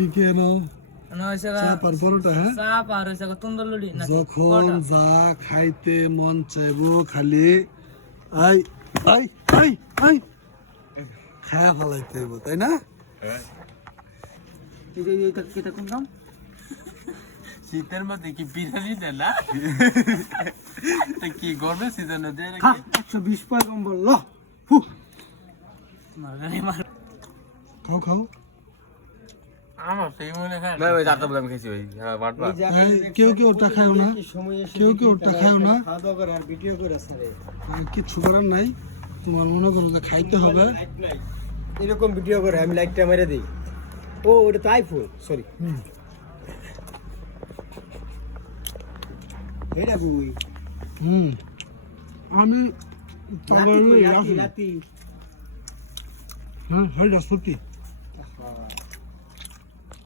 কি কেন না হইছে চাপ আর পরোটা হ্যাঁ চাপ আর হইছে তন্দুর লুডি না যখন যা খাইতে মন চাইবো খালি আই আই আই আই খায়া ফেলাইতে হইব তাই না এটা কোন দাম শীতের মধ্যে কি বিরিয়ানি দেয় না কি গরমের সিজনে দেয় খা নাকি 120 পয় কম বলল মারগানি মার খাও খাও আমার সেই মনে হয় না ওই দাঁত বলে আমি খেয়েছি ওই হ্যাঁ বাটবা কেউ কেউ ওটা খায়ও না কেউ কেউ ওটা খায়ও না খাওয়া করে আর ভিডিও করে সারে কিচ্ছু করার নাই তোমার মনে করো যে খাইতে হবে এরকম ভিডিও করে আমি লাইটটা মেরে দেই ও ওটা তো আইফোন সরি এটা গুই আমি রাতি হ্যাঁ হয় সত্যি